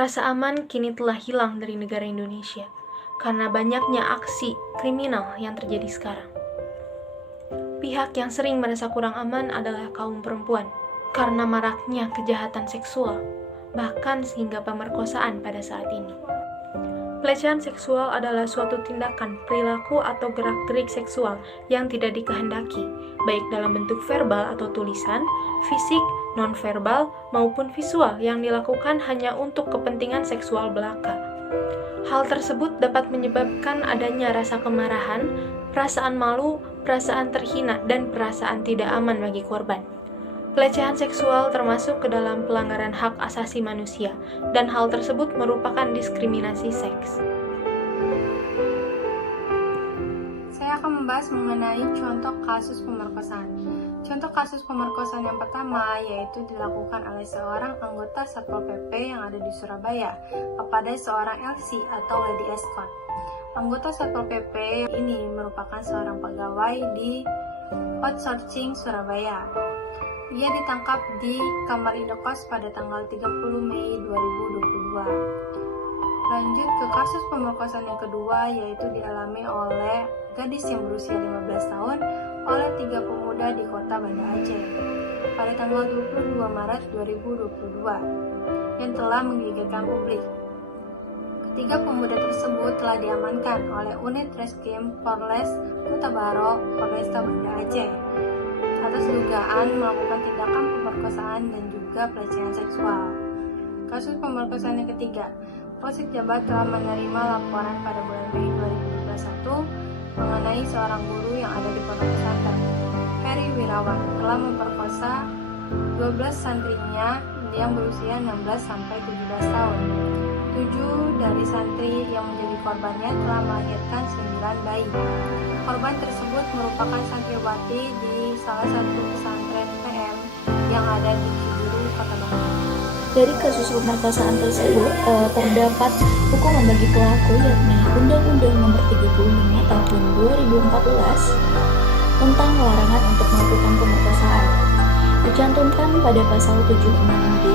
Rasa aman kini telah hilang dari negara Indonesia karena banyaknya aksi kriminal yang terjadi sekarang. Pihak yang sering merasa kurang aman adalah kaum perempuan karena maraknya kejahatan seksual, bahkan sehingga pemerkosaan pada saat ini. Pelecehan seksual adalah suatu tindakan, perilaku, atau gerak-gerik seksual yang tidak dikehendaki, baik dalam bentuk verbal atau tulisan, fisik, non-verbal, maupun visual yang dilakukan hanya untuk kepentingan seksual belaka. Hal tersebut dapat menyebabkan adanya rasa kemarahan, perasaan malu, perasaan terhina, dan perasaan tidak aman bagi korban. Pelecehan seksual termasuk ke dalam pelanggaran hak asasi manusia, dan hal tersebut merupakan diskriminasi seks. Saya akan membahas mengenai contoh kasus pemerkosaan. Contoh kasus pemerkosaan yang pertama yaitu dilakukan oleh seorang anggota Satpol PP yang ada di Surabaya kepada seorang LC atau lady escort. Anggota Satpol PP ini merupakan seorang pegawai di outsourcing Surabaya. Ia ditangkap di kamar indekos pada tanggal 30 Mei 2022. Lanjut ke kasus pemerkosaan yang kedua yaitu dialami oleh gadis yang berusia 15 tahun oleh 3 pemuda di kota Banda Aceh pada tanggal 22 Maret 2022 yang telah menggegerkan publik. Ketiga pemuda tersebut telah diamankan oleh unit Reskrim Polres Kota Baro, Polresta Banda Aceh atas dugaan melakukan tindakan pemerkosaan dan juga pelecehan seksual. Kasus pemerkosaan yang ketiga, Polsek Jabar telah menerima laporan pada bulan Mei 2021 mengenai seorang guru yang ada di pondok pesantren. Heri Wirawan telah memperkosa 12 santrinya yang berusia 16 sampai 17 tahun. 7 dari santri yang menjadi korbannya telah melahirkan 9 bayi. Korban tersebut merupakan santriwati di salah satu pesantren PM yang ada di Ciburu, Kota Bandung. Dari kasus pemerkosaan tersebut, terdapat hukuman bagi pelaku yakni Undang-Undang Nomor 35 Tahun 2014 tentang larangan untuk melakukan pemerkosaan. Dicantumkan pada pasal 76D,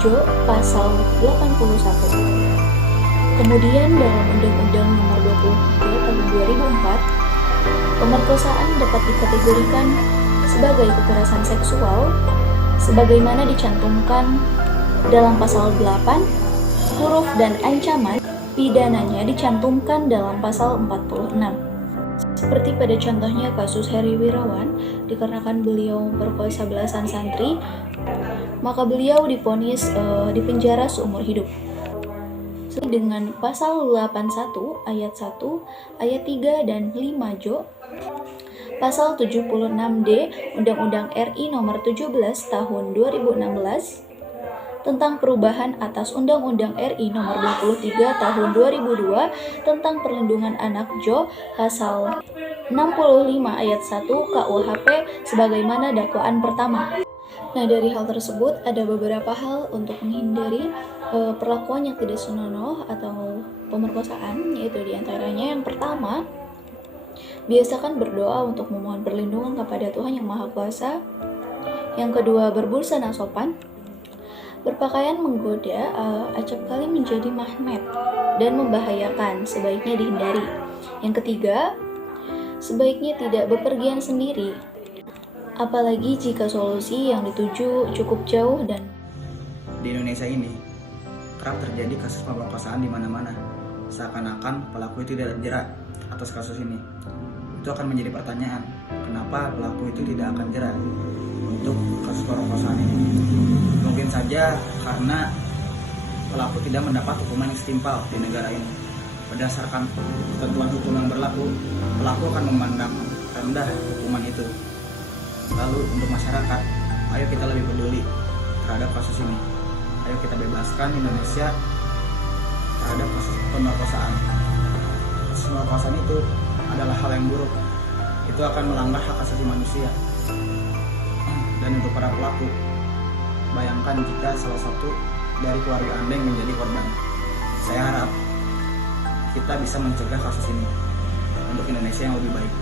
Jo pasal 81. Kemudian dalam Undang-Undang Nomor 23 Tahun 2004, pemerkosaan dapat dikategorikan sebagai kekerasan seksual sebagaimana dicantumkan dalam pasal 8, huruf dan ancaman pidananya dicantumkan dalam pasal 46. Seperti pada contohnya kasus Heri Wirawan, dikarenakan beliau memperkosa belasan santri, maka beliau divonis dipenjara seumur hidup. Dengan pasal 81 ayat 1, ayat 3 dan 5 Jo, pasal 76D Undang-Undang RI Nomor 17 Tahun 2016 tentang perubahan atas Undang-Undang RI Nomor 23 Tahun 2002 tentang perlindungan anak Jo, pasal 65 ayat 1 KUHP sebagaimana dakwaan pertama. Nah, dari hal tersebut ada beberapa hal untuk menghindari perlakuan yang tidak senonoh atau pemerkosaan, yaitu diantaranya yang pertama, biasakan berdoa untuk memohon perlindungan kepada Tuhan Yang Maha Kuasa. Yang kedua, berbusana sopan. Berpakaian menggoda acap kali menjadi magnet dan membahayakan, sebaiknya dihindari. Yang ketiga, sebaiknya tidak bepergian sendiri, apalagi jika solusi yang dituju cukup jauh. Dan di Indonesia ini kerap terjadi kasus pemerkosaan di mana-mana, seakan-akan pelaku itu tidak jerak atas kasus ini. Itu akan menjadi pertanyaan, kenapa pelaku itu tidak akan jerak untuk kasus pemerkosaan ini? Mungkin saja karena pelaku tidak mendapat hukuman yang setimpal di negara ini. Berdasarkan ketentuan hukum yang berlaku, pelaku akan memandang rendah hukuman itu. Lalu untuk masyarakat, ayo kita lebih peduli terhadap kasus ini. Ayo kita bebaskan Indonesia terhadap kasus pemerkosaan. Kasus pemerkosaan itu adalah hal yang buruk. Itu akan melanggar hak asasi manusia. Dan untuk para pelaku, bayangkan jika salah satu dari keluarga Anda yang menjadi korban. Saya harap kita bisa mencegah kasus ini untuk Indonesia yang lebih baik.